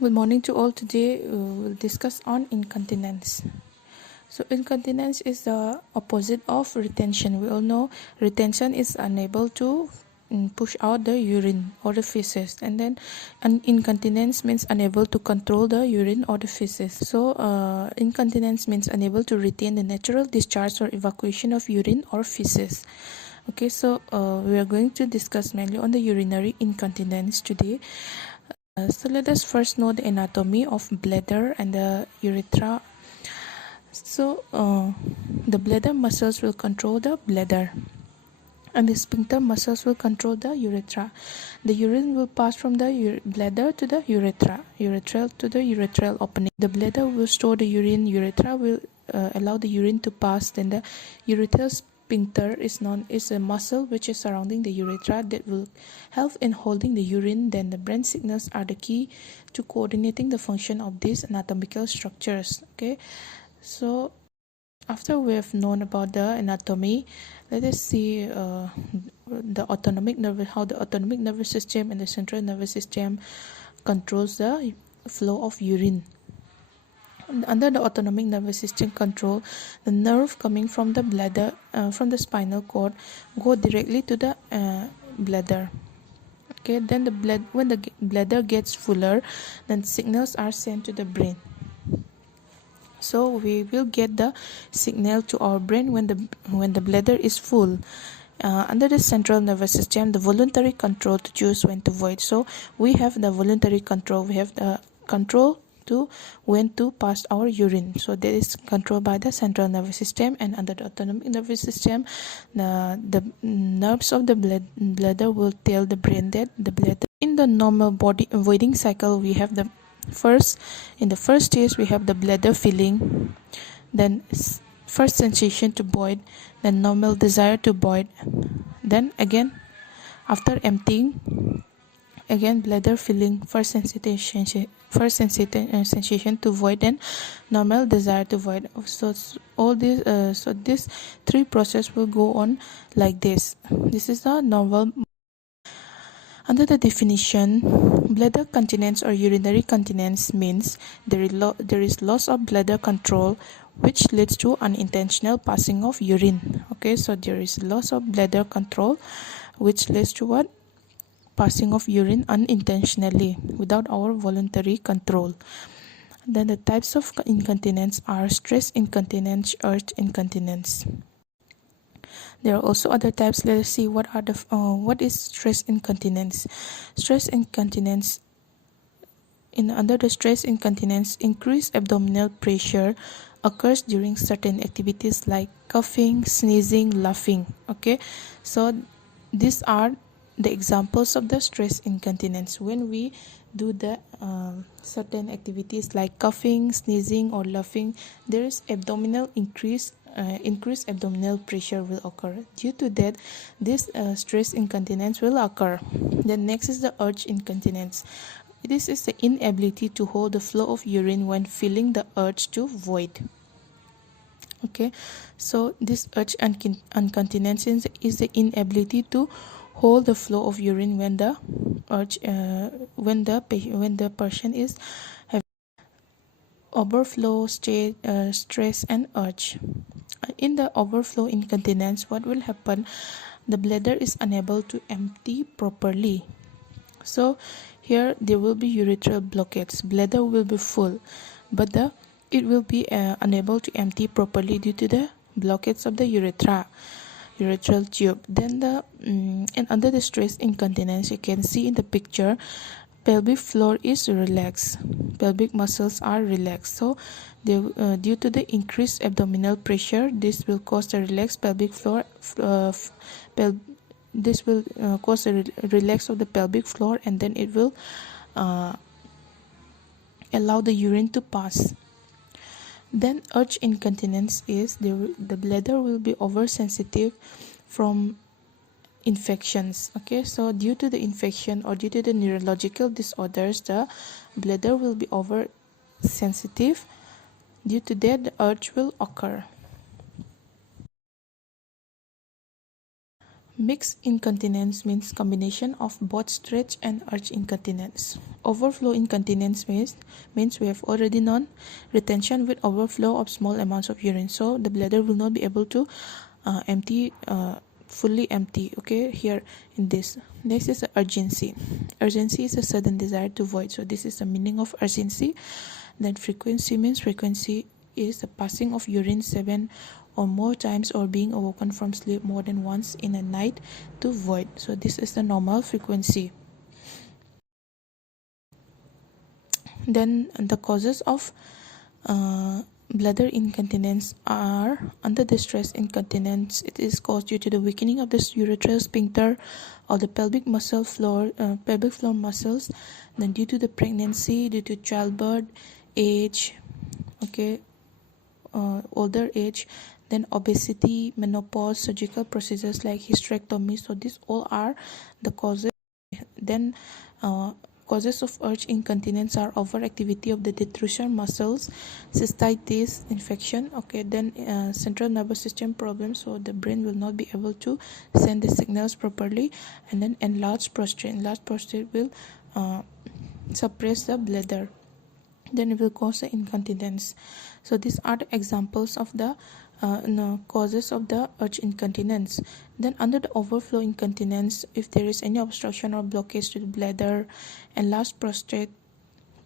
Good morning to all. Today we'll discuss on incontinence. So incontinence is the opposite of retention. We all know retention is unable to push out the urine or the feces, and then incontinence means unable to control the urine or the feces. So incontinence means unable to retain the natural discharge or evacuation of urine or feces. Okay, so we are going to discuss mainly on the urinary incontinence today. So let us first know the anatomy of bladder and the urethra. So the bladder muscles will control the bladder, and the sphincter muscles will control the urethra. The urine will pass from the bladder to the urethra, urethral to the urethral opening. The bladder will store the urine, urethra will allow the urine to pass. Then the urethral sphincter is a muscle which is surrounding the urethra that will help in holding the urine. Then the brain signals are the key to coordinating the function of these anatomical structures. Okay, so after we have known about the anatomy, let us see the autonomic nerve, how the autonomic nervous system and the central nervous system controls the flow of urine. Under the autonomic nervous system control, the nerve coming from the bladder, from the spinal cord, go directly to the bladder. Okay, then when the bladder gets fuller, then signals are sent to the brain. So we will get the signal to our brain when the bladder is full. Under the central nervous system, the voluntary control to choose when to void. So we have the voluntary control. We have the control to when to pass our urine. So that is controlled by the central nervous system. And under the autonomic nervous system, the nerves of the bladder will tell the brain that the bladder. In the normal body voiding cycle, we have in the first stage we have the bladder filling, then first sensation to void, then normal desire to void, then again after emptying, again bladder filling, first sensation to void, and normal desire to void. So all this this three process will go on like this. This is the normal. Under the definition, bladder continence or urinary continence means there is loss of bladder control, which leads to unintentional passing of urine. Okay, so there is loss of bladder control, which leads to what? Passing of urine unintentionally without our voluntary control. Then the types of incontinence are stress incontinence, urge incontinence. There are also other types. Let us see what is stress incontinence. Stress incontinence. Under the stress incontinence, increased abdominal pressure occurs during certain activities like coughing, sneezing, laughing. Okay, so these are the examples of the stress incontinence. When we do the certain activities like coughing, sneezing, or laughing, there is increased abdominal pressure will occur. Due to that, this stress incontinence will occur. Then next is the urge incontinence. This is the inability to hold the flow of urine when feeling the urge to void. Okay, so this urge incontinence is the inability to hold the flow of urine when the person is having overflow state, stress and urge. In the overflow incontinence, what will happen? The bladder is unable to empty properly. So here there will be urethral blockades. Bladder will be full, but it will be unable to empty properly due to the blockades of the urethral tube. Then and under the stress incontinence, you can see in the picture, pelvic floor is relaxed, pelvic muscles are relaxed. So due to the increased abdominal pressure, this will cause the relaxed pelvic floor. This will cause a relax of the pelvic floor, and then it will allow the urine to pass. Then urge incontinence is the bladder will be oversensitive from infections. Okay, so due to the infection or due to the neurological disorders, the bladder will be oversensitive. Due to that, the urge will occur. Mixed incontinence means combination of both stretch and urge incontinence. Overflow incontinence means we have already known retention with overflow of small amounts of urine. So the bladder will not be able to fully empty. Okay, here in this. Next is urgency. Urgency is a sudden desire to void. So this is the meaning of urgency. Then frequency means frequency is the passing of urine 7 or more times or being awoken from sleep more than once in a night to void. So this is the normal frequency. Then the causes of bladder incontinence are under distress incontinence. It is caused due to the weakening of the urethral sphincter or the pelvic floor muscles. Then due to the pregnancy, due to childbirth, age, older age, then obesity, menopause, surgical procedures like hysterectomy. So these all are the causes. Then causes of urge incontinence are overactivity of the detrusor muscles, cystitis, infection. Then central nervous system problems, so the brain will not be able to send the signals properly. And then enlarged prostate will suppress the bladder, then it will cause the incontinence. So these are the examples of the causes of the urge incontinence. Then under the overflow incontinence, if there is any obstruction or blockage to the bladder, enlarged prostate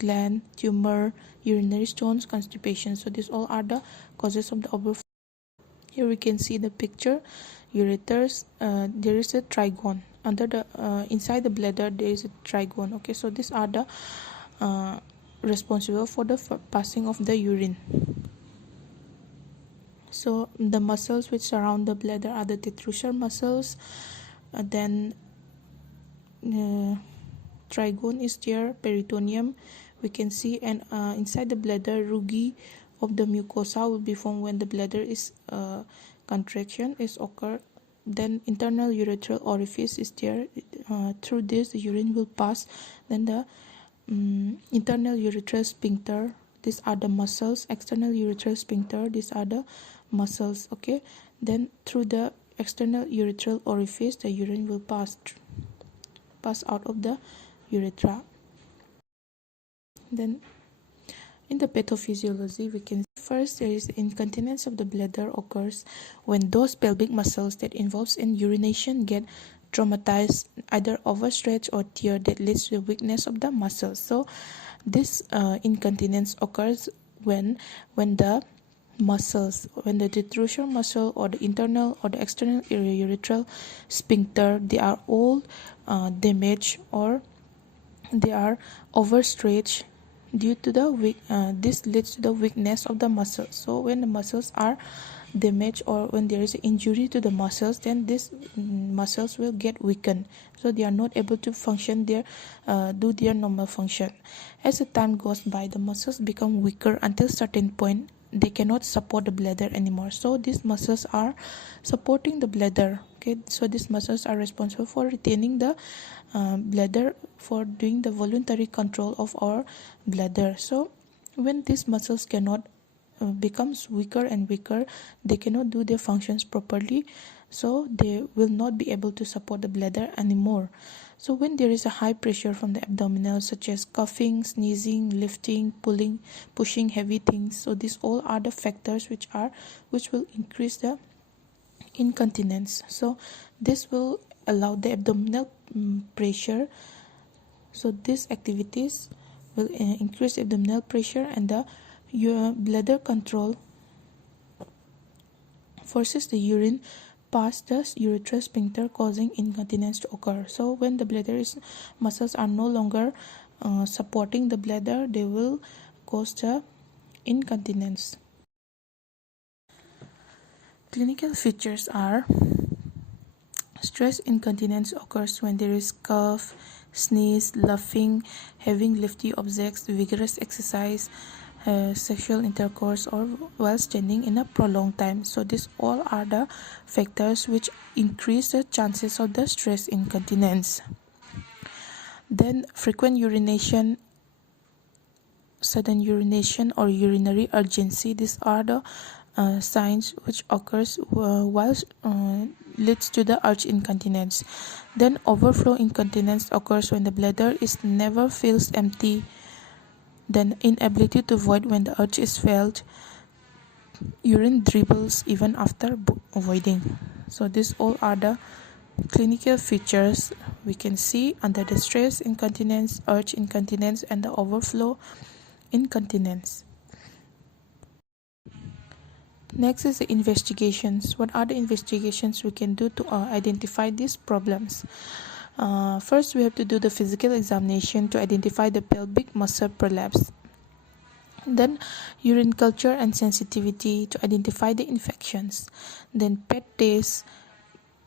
gland, tumor, urinary stones, constipation. So these all are the causes of the overflow. Here we can see the picture. Ureters, there is a trigone under the inside the bladder. There is a trigone. Okay, so these are the responsible for the passing of the urine. So the muscles which surround the bladder are the detrusor muscles. Then trigone is there, peritoneum we can see, and inside the bladder rugae of the mucosa will be formed when the bladder is contraction is occur. Then internal urethral orifice is there. Through this the urine will pass. Then the internal urethral sphincter, these are the muscles. External urethral sphincter, these are the muscles. Okay, then through the external urethral orifice the urine will pass out of the urethra. Then in the pathophysiology we can first there is incontinence of the bladder occurs when those pelvic muscles that involves in urination get traumatized, either overstretched or tear, that leads to the weakness of the muscles. So this incontinence occurs when the detrusor muscle or the internal or the external urethral sphincter, they are all damaged or they are overstretched due to the this leads to the weakness of the muscles. So when the muscles are damaged or when there is an injury to the muscles, then these muscles will get weakened, so they are not able to function do their normal function. As the time goes by, the muscles become weaker until certain point they cannot support the bladder anymore. So these muscles are supporting the bladder. Okay, so these muscles are responsible for retaining the bladder, for doing the voluntary control of our bladder. So when these muscles cannot becomes weaker and weaker, they cannot do their functions properly, so they will not be able to support the bladder anymore. So when there is a high pressure from the abdominal, such as coughing, sneezing, lifting, pulling, pushing heavy things, so these all are the factors which will increase the incontinence. So this will allow the abdominal pressure. So these activities will increase abdominal pressure, and the bladder control forces the urine past the urethral sphincter, causing incontinence to occur. So when the bladder muscles are no longer supporting the bladder, they will cause the incontinence. Clinical features are: stress incontinence occurs when there is cough, sneeze, laughing, having lifty objects, vigorous exercise, sexual intercourse, or while standing in a prolonged time. So these all are the factors which increase the chances of the stress incontinence. Then frequent urination, sudden urination, or urinary urgency, these are the signs which occurs while leads to the urge incontinence. Then overflow incontinence occurs when the bladder is never feels empty. Then inability to void when the urge is felt. Urine dribbles even after voiding. So these all are the clinical features we can see under the stress incontinence, urge incontinence, and the overflow incontinence. Next is the investigations. What are the investigations we can do to identify these problems? First, we have to do the physical examination to identify the pelvic muscle prolapse. Then urine culture and sensitivity to identify the infections. Then PET test,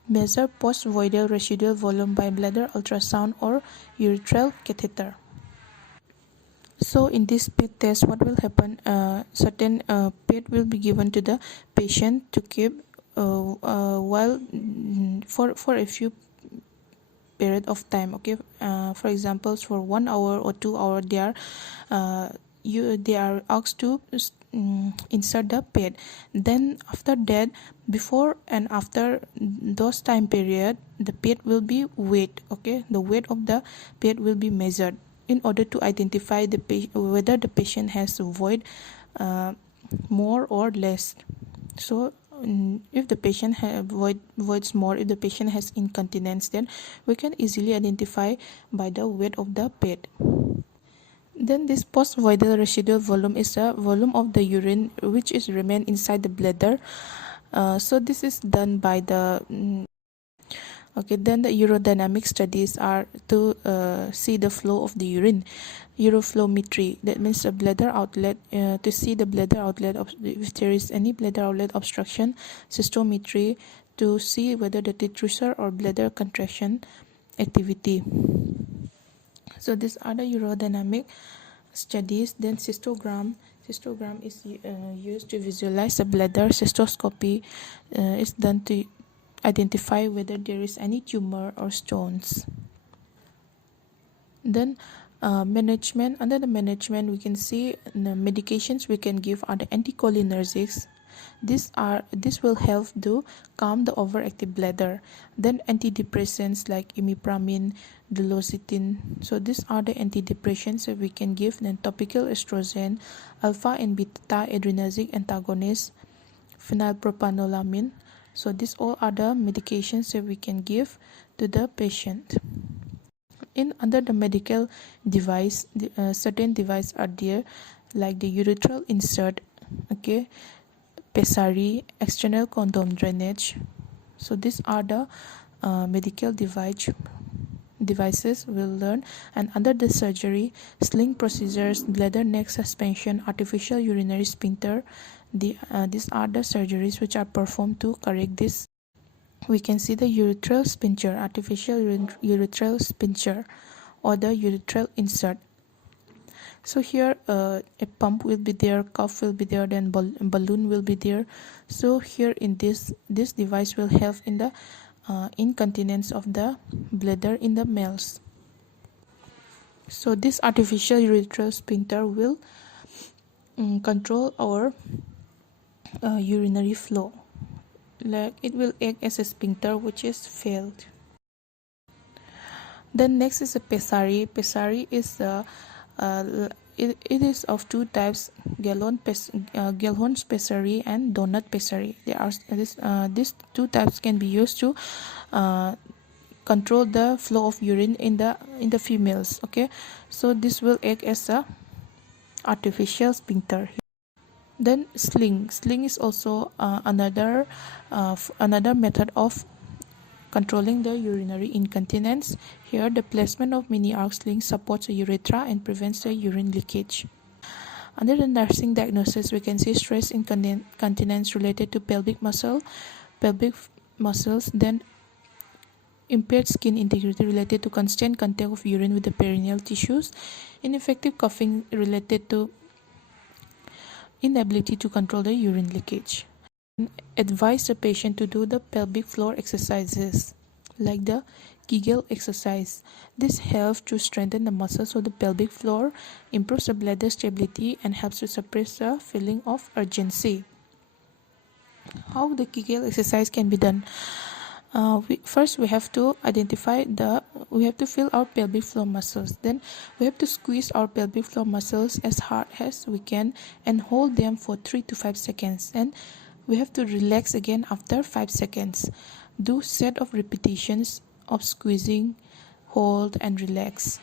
measure post-voidal residual volume by bladder ultrasound or urethral catheter. So in this PET test, what will happen? Certain PET will be given to the patient to keep while for a few period of time. Okay, for example, for 1 hour or 2 hour, they are asked to insert the PET. Then after that, before and after those time period, the PET will be weighed. Okay, the weight of the PET will be measured in order to identify whether the patient has void more or less. So if the patient voids more, if the patient has incontinence, then we can easily identify by the weight of the PET. Then this post-voidal residual volume is the volume of the urine which is remain inside the bladder. So this is done by the okay. Then the urodynamic studies are to see the flow of the urine. Uroflowmetry, that means a bladder outlet, to see the bladder outlet if there is any bladder outlet obstruction. Cystometry, to see whether the detrusor or bladder contraction activity. So these are the urodynamic studies. Then cystogram is used to visualize the bladder. Cystoscopy is done to identify whether there is any tumor or stones. Then management. Under the management, we can see the medications we can give are the anticholinergics. This will help to calm the overactive bladder. Then antidepressants like imipramine, duloxetine. So these are the antidepressants that we can give. Then topical estrogen, alpha and beta adrenergic antagonists, phenylpropanolamine. So these all are the medications that we can give to the patient. Under the medical device, certain devices are there, like the urethral insert, okay, pessary, external condom drainage. So these are the medical devices we'll learn. And under the surgery, sling procedures, bladder neck suspension, artificial urinary sphincter. These are the surgeries which are performed to correct this. We can see the urethral sphincter, artificial urethral sphincter, or the urethral insert. So here a pump will be there, cuff will be there, then balloon will be there. So here in this device will help in the incontinence of the bladder in the males. So this artificial urethral sphincter will control our urinary flow. Like it will act as a sphincter which is failed. Then next is a pessary. Pessary is it is of two types: Gellhorn's pessary and donut pessary. These two types can be used to control the flow of urine in the females. Okay, so this will act as a artificial sphincter. Then sling is also another method of controlling the urinary incontinence. Here the placement of mini arc sling supports the urethra and prevents the urine leakage. Under the nursing diagnosis, we can see stress incontinence related to pelvic muscles, then impaired skin integrity related to constant contact of urine with the perineal tissues, ineffective cuffing related to inability to control the urine leakage. Advise the patient to do the pelvic floor exercises like the Kegel exercise. This helps to strengthen the muscles of the pelvic floor, improves the bladder stability, and helps to suppress the feeling of urgency. How the Kegel exercise can be done? First we have to feel our pelvic floor muscles. Then we have to squeeze our pelvic floor muscles as hard as we can and hold them for 3 to 5 seconds, and we have to relax again after 5 seconds. Do set of repetitions of squeezing, hold and relax.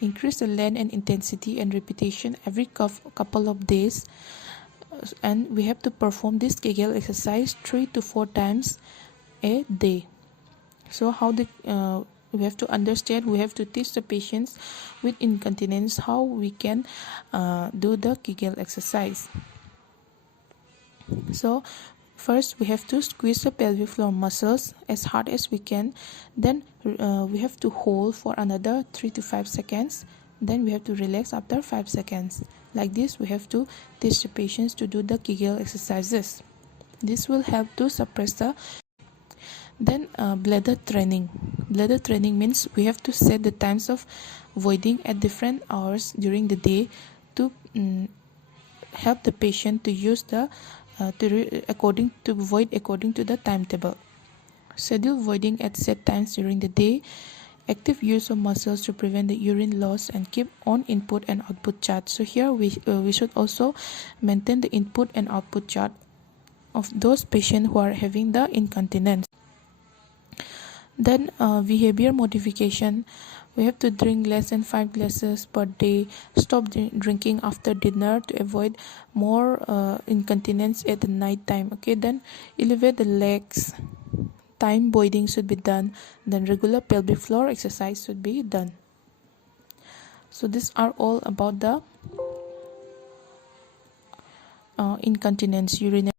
Increase the length and intensity and repetition every couple of days, and we have to perform this Kegel exercise 3 to 4 times a day. So we have to understand, we have to teach the patients with incontinence how we can do the Kegel exercise. So first we have to squeeze the pelvic floor muscles as hard as we can. Then we have to hold for another 3 to 5 seconds. Then we have to relax after 5 seconds. Like this, we have to teach the patients to do the Kegel exercises. This will help to suppress the. Then bladder training. Bladder training means we have to set the times of voiding at different hours during the day to help the patient to use the void according to the timetable. Schedule voiding at set times during the day. Active use of muscles to prevent the urine loss, and keep on input and output chart. So here we should also maintain the input and output chart of those patients who are having the incontinence. Then behavior modification. We have to drink less than 5 glasses per day. Stop drinking after dinner to avoid more incontinence at the night time. Okay, then elevate the legs. Time voiding should be done. Then regular pelvic floor exercise should be done. So these are all about the incontinence, urinary